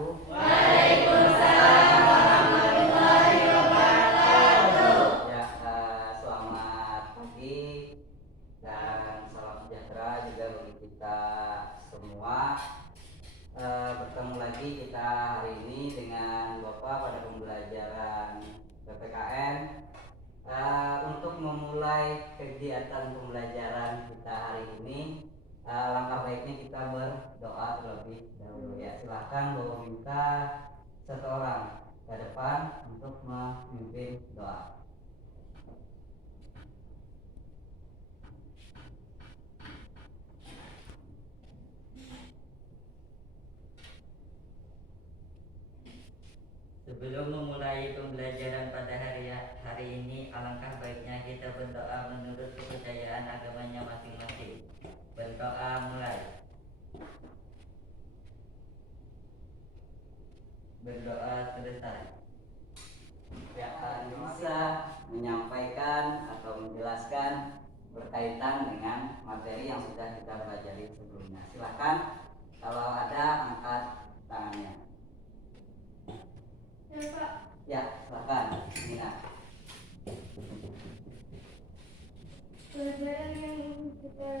wabarakatuh. Waalaikumsalam warahmatullahi wabarakatuh. Ya, selamat pagi dan salam sejahtera juga bagi kita semua. Bertemu lagi kita hari ini dengan Bapak pada pembelajaran PPKN. Untuk memulai kegiatan pembelajaran kita hari ini, langkah baiknya kita berdoa terlebih dahulu. Ya, silahkan Bapak minta satu orang ke depan untuk memimpin doa. Sebelum memulai pembelajaran pada hari ini, alangkah baiknya kita berdoa menurut kepercayaan agamanya masing-masing. Berdoa mulai. Berdoa selesai. Ya, bisa menyampaikan atau menjelaskan berkaitan dengan materi yang sudah kita pelajari sebelumnya. Silakan, kalau ada angkat tangannya. Ya Pak. Ya, silakan. Nina. Pelajaran yang kita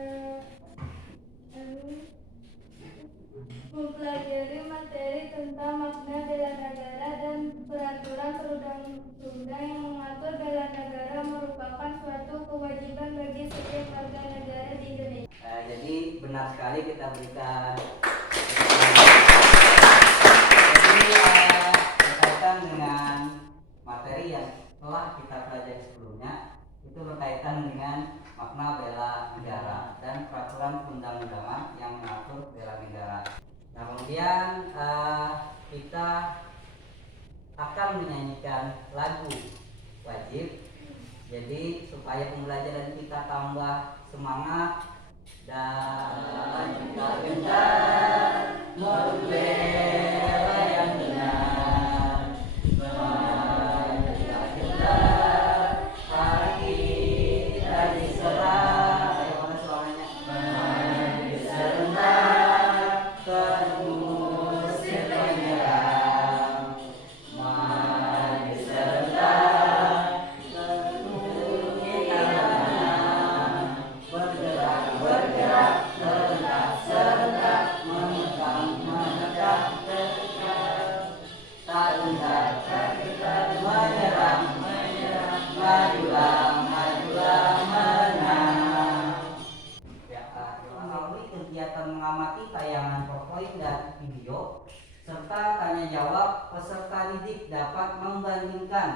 mempelajari materi tentang makna bela negara dan peraturan perundang-undang yang mengatur bela negara merupakan suatu kewajiban bagi setiap warga negara di Indonesia. Jadi benar sekali kita berikan. Berkaitan dengan materi yang telah kita pelajari sebelumnya, itu berkaitan dengan makna bela negara dan peraturan perundang-undangan yang mengatur bela negara. Nah, kemudian kita akan menyanyikan lagu wajib. Jadi supaya pembelajaran kita tambah semangat dan kita gencar membela yang benar, kita gentar hari kita diserang. Bagaimana suaranya? Maju serentak mengusir penyerang, maju serentak tentu kita menang. Bergerak serentak menekan tegak, tak gentar menyerang, majulah menang. Ya, melalui kegiatan mengamati tayangan PowerPoint dan video serta tanya jawab, peserta didik dapat membandingkan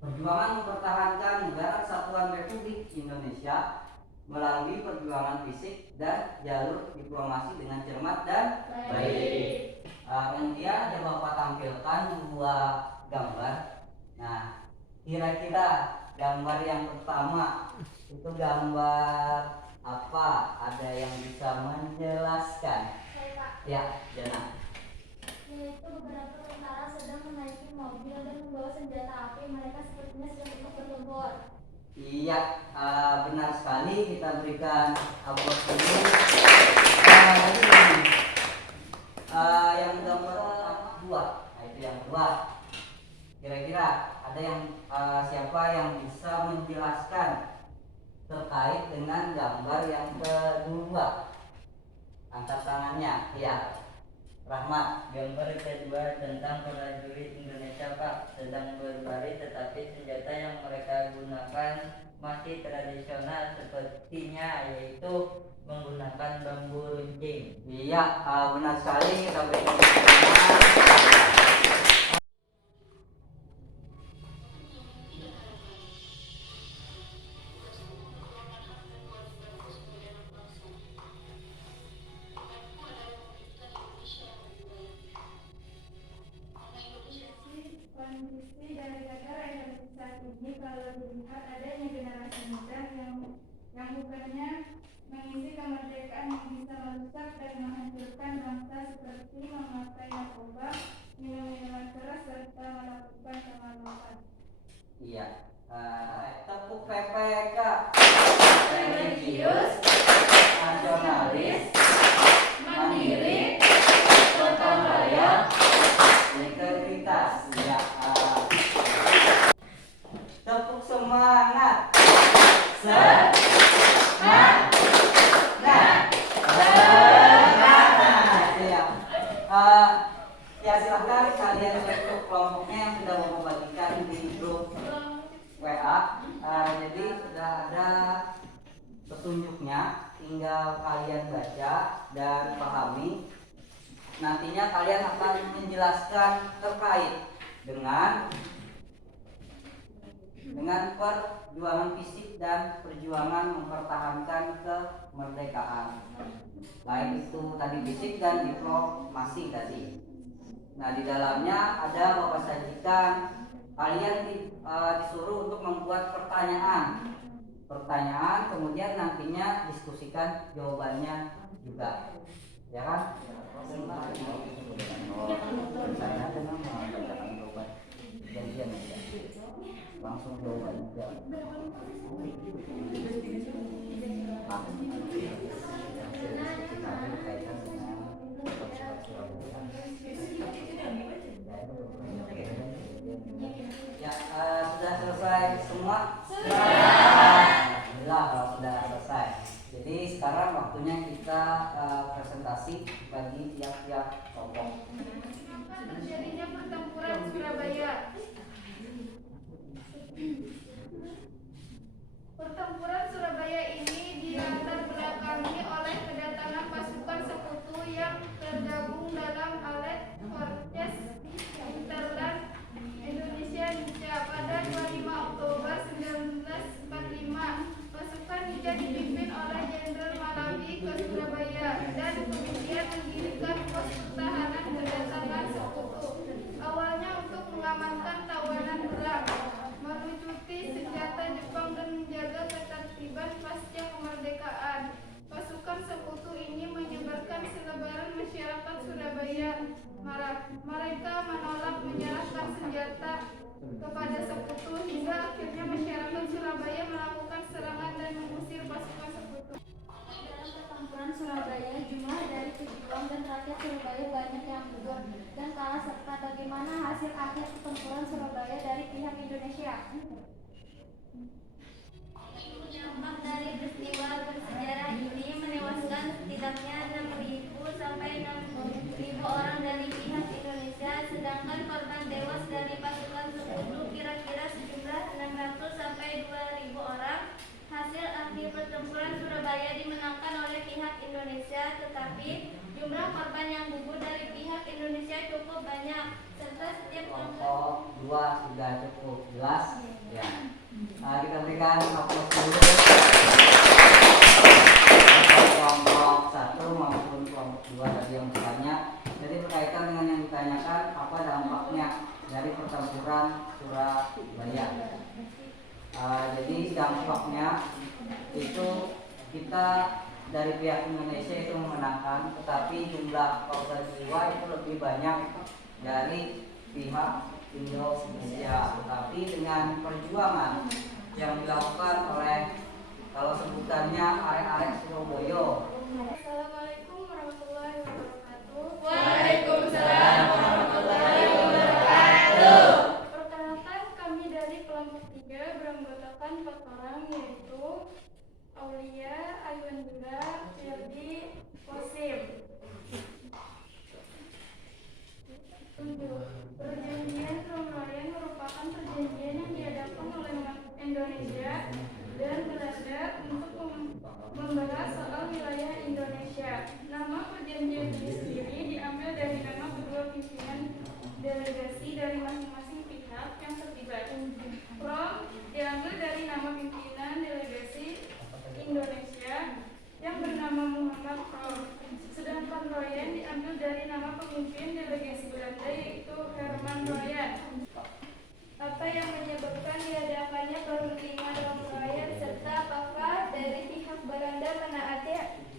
perjuangan mempertahankan negara kesatuan Republik Indonesia melalui perjuangan fisik dan jalur diplomasi dengan cermat dan baik. Kemudian ada Bapak tampilkan dua gambar. Nah, kira-kira gambar yang pertama itu gambar apa? Ada yang bisa menjelaskan? Saya Pak. Ya, Jana. Yaitu beberapa tentara sedang menaiki mobil dan membawa senjata api. Mereka sepertinya sedang ikut bertempur. Iya, benar sekali, kita berikan aplaus dulu. Yang gambar dua, nah itu yang kedua. Kira-kira ada yang siapa yang bisa menjelaskan terkait dengan gambar yang kedua? Angkat tangannya, ya. Rahmat. Gambar kedua tentang prajurit Indonesia, Pak, sedang berbaris tetapi senjata yang mereka gunakan masih tradisional sepertinya, yaitu menggunakan bambu runcing. Iya, benar sekali, kita berikan tepuk tangan. Kondisi dari negara Indonesia saat ini, kalau dilihat adanya generasi muda yang bukannya mengisi kemerdekaan yang bisa merusak dan menghancurkan bangsa seperti memakai narkoba, minum minuman keras serta melakukan kemaluan. Iya, tepuk PPK. Religius, nasionalis, mandiri, gotong royong, Ya silahkan kalian cek untuk kelompoknya yang sudah membagikan di grup WA. Jadi sudah ada petunjuknya, tinggal kalian baca dan pahami. Nantinya kalian akan menjelaskan terkait dengan perjuangan fisik dan perjuangan mempertahankan kemerdekaan. Baik itu tadi fisik dan diplomasi tadi. Nah, di dalamnya ada Bapak sajikan, kalian disuruh untuk membuat pertanyaan, kemudian nantinya diskusikan jawabannya juga, ya kan? Langsung jawaban juga. Ya, sudah selesai semua? Alhamdulillah kalau sudah selesai. Jadi sekarang waktunya kita presentasi bagi tiap-tiap kelompok. Terjadinya pertempuran Surabaya. Pertempuran Surabaya ini dilatar belakangi oleh kedatangan pasukan sekutu yang tergabung dalam Allied Forces Interland Indonesia pada 25 Oktober 1945. Pasukan Nika dipimpin oleh Jenderal Malabi ke Surabaya dan kemudian mendirikan pos pertahanan kedatangan sekutu. Awalnya untuk mengamankan tawanan perang, melucuti senjata Jepang dan menjaga ketertiban pasca kemerdekaan. Pasukan sekutu ini menyebarkan selebaran masyarakat Surabaya. Mereka menolak menyerahkan senjata kepada sekutu hingga akhirnya masyarakat Surabaya melakukan serangan dan mengusir pasukan sekutu. Dalam pertempuran Surabaya, jumlah dari pejuang dan rakyat Surabaya banyak yang gugur dan kalah serta. Bagaimana hasil akhir pertempuran Surabaya dari pihak Indonesia? Dampak dari peristiwa bersejarah ini menewaskan setidaknya 6.000 sampai 6.000 orang dari pihak Indonesia, sedangkan korban tewas dari pasukan sekutu kira-kira sejumlah 600 sampai 2.000 orang. Hasil akhir pertempuran Surabaya dimenangkan oleh pihak Indonesia, tetapi jumlah korban yang gugur dari pihak Indonesia cukup banyak, serta setiap kelompok 2 sudah cukup jelas ya. Kita berikan aplaus dulu kelompok 1 maupun kelompok 2 tadi yang bertanya. Jadi berkaitan dengan yang ditanyakan, apa dampaknya dari pertempuran Surabaya. Jadi dampaknya itu kita dari pihak Indonesia itu memenangkan, tetapi jumlah korban jiwa itu lebih banyak dari pihak Indonesia. Tetapi dengan perjuangan yang dilakukan oleh, kalau sebutannya arek-arek Surabaya. Assalamualaikum warahmatullahi wabarakatuh. Waalaikumsalam warahmatullahi wabarakatuh. Perkenalkan, kami dari kelompok 3 beranggotakan 4 orang, yaitu Aulia, Ayuandula, Firdi, Kosim. Perjanjian Romeroyen merupakan perjanjian yang diadakan oleh Indonesia dan Belanda untuk membahas soal wilayah Indonesia. Nama perjanjian ini sendiri diambil dari nama kedua pimpinan delegasi dari masing-masing pihak yang terlibat. Rom diambil dari nama pimpinan delegasi Indonesia yang bernama Muhammad Rom. Sedangkan Royen diambil dari nama pemimpin delegasi Belanda, yaitu Herman Royen. Apa yang menyebabkan diadakannya perundingan Rom-Royen, serta apakah dari pihak Belanda menaati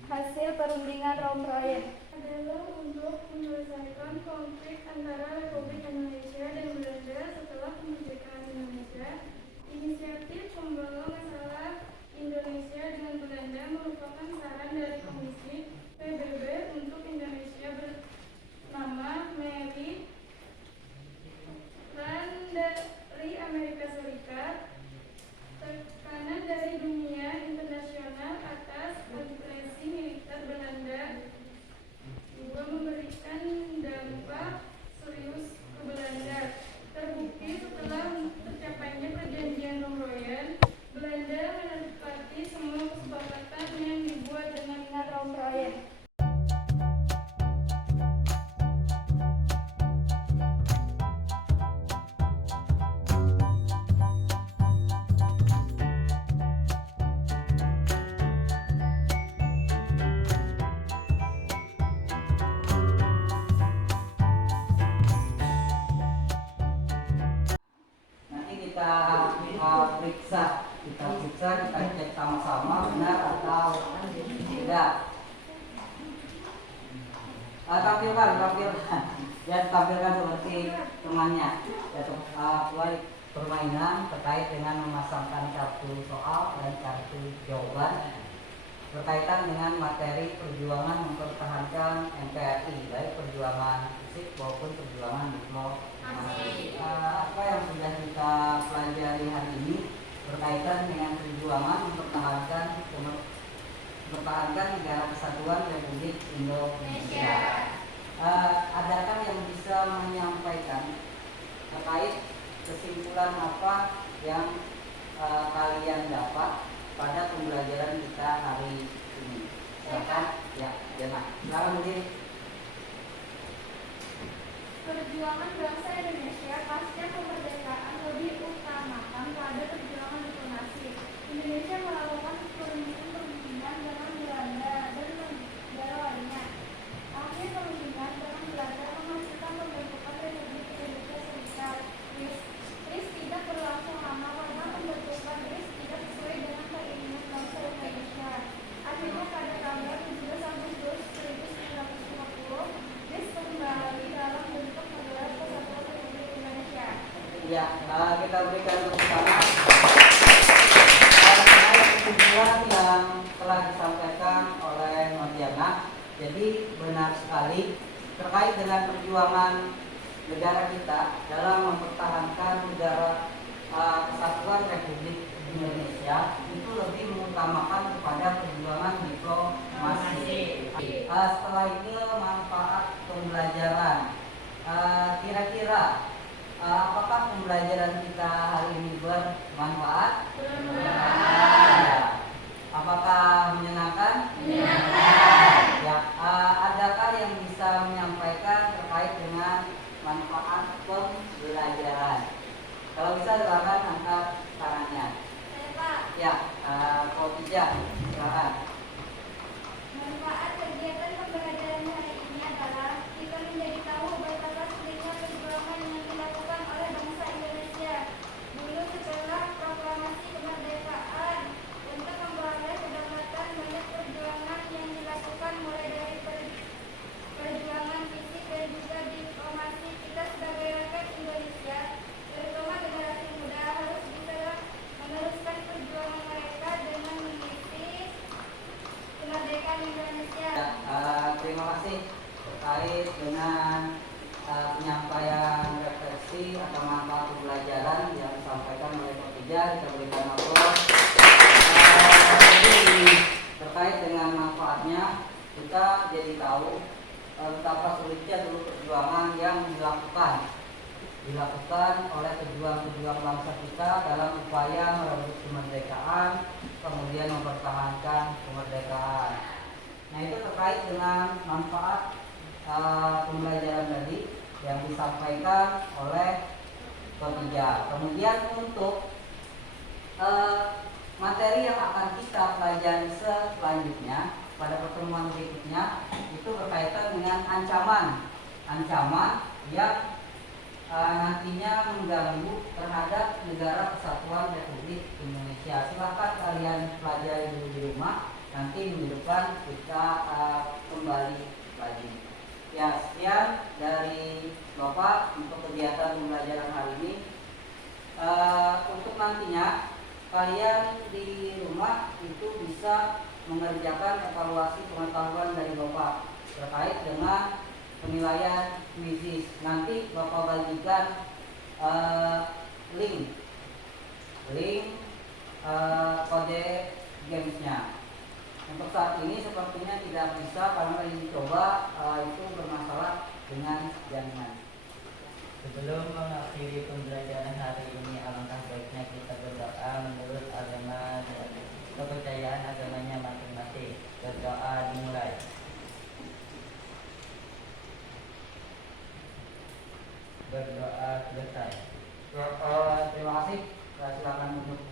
hasil perundingan Rom-Royen? Adalah untuk menyelesaikan konflik antara Republik Indonesia dan Belanda setelah kemerdekaan Indonesia. Inisiatif membawa masalah Indonesia dengan Belanda merupakan saran dari Komisi PBB untuk Indonesia bernama Mary dan dari Amerika Serikat. Tekanan dari dunia internasional atas agresi militer Belanda kita periksa, kita cek sama-sama benar atau tidak. Tampilkan ya, tampilkan seperti temannya. Yaitu permainan terkait dengan memasangkan kartu soal dan kartu jawaban berkaitan dengan materi perjuangan mempertahankan NKRI, baik perjuangan fisik maupun perjuangan diplomasi. Apa yang sudah kita pelajari hari ini berkaitan dengan perjuangan mempertahankan negara kesatuan Republik Indonesia. Adakah yang bisa menyampaikan terkait kesimpulan apa yang kalian dapat pada pembelajaran kita hari ini? Silakan, ya, Jana. Silakan berdiri. Perjuangan bangsa Indonesia pasca kemerdekaan lebih utamakan pada perjuangan diplomasi. Indonesia melakukan perundingan dengan Belanda dan negara lainnya. Akhir perundingan dengan Belanda menghasilkan pembentukan Republik Indonesia Serikat. RIS tidak berlangsung lama karena pembentukan RIS tidak sesuai dengan keinginan bangsa Indonesia. Akhirnya pada tanggal 17 Agustus 1950, RIS kembali dalam bentuk Negara Kesatuan Republik Indonesia. Ya, kita berikan tepuk tangan. Kesimpulan yang telah disampaikan oleh Mardiana, jadi benar sekali terkait dengan perjuangan negara kita dalam mempertahankan negara kesatuan Republik Indonesia itu lebih mengutamakan kepada perjuangan diplomasi. Setelah itu manfaat pembelajaran. Kira-kira apakah pembelajaran kita hari ini bermanfaat? Bermanfaat. Apakah menyenangkan? Menyenangkan. Ya, adakah yang bisa menyampaikan terkait dengan manfaat pembelajaran? Kalau bisa silakan angkat tangannya. Saya Pak. Ya, Khotijah, silakan. Manfaat kegiatan pembelajaran hari ini adalah kita menjadi tahu betapa sulitnya perjuangan yang dilakukan oleh bangsa Indonesia dulu setelah proklamasi kemerdekaan untuk memperoleh kedaulatan. Banyak perjuangan yang dilakukan mulai dari perjuangan fisik dan juga diplomasi. Kita sebagai rakyat Indonesia, terutama generasi muda, harus bisa meneruskan perjuangan mereka dengan mengisi kemerdekaan Indonesia. Terima kasih terkait dengan penyampaian refleksi atau manfaat pembelajaran yang disampaikan oleh Khotijah. Kita berikan aplaus. Terkait dengan manfaatnya, kita jadi tahu betapa sulitnya dulu perjuangan yang dilakukan oleh pejuang-pejuang bangsa kita dalam upaya merebut kemerdekaan, kemudian mempertahankan kemerdekaan. Nah, itu terkait dengan manfaat pembelajaran tadi yang disampaikan oleh Khotijah. Kemudian untuk materi yang akan kita pelajari selanjutnya pada pertemuan berikutnya itu berkaitan dengan ancaman yang nantinya mengganggu terhadap negara kesatuan Republik Indonesia. Silahkan kalian pelajari dulu di rumah. Nanti minggu depan kita kembali lagi. Ya, sekian dari Bapak untuk kegiatan pembelajaran hari ini. Untuk nantinya kalian di rumah itu bisa mengerjakan evaluasi pengetahuan dari Bapak terkait dengan penilaian kuisis. Nanti Bapak bagikan link kode gamesnya. Untuk saat ini sepertinya tidak bisa karena ini dicoba itu bermasalah dengan jaringan. Sebelum mengakhiri pembelajaran hari ini, alangkah baiknya kita berdoa menurut agama dan kepercayaan agamanya masing-masing. Berdoa dimulai. Berdoa selesai. Terima kasih. Silakan duduk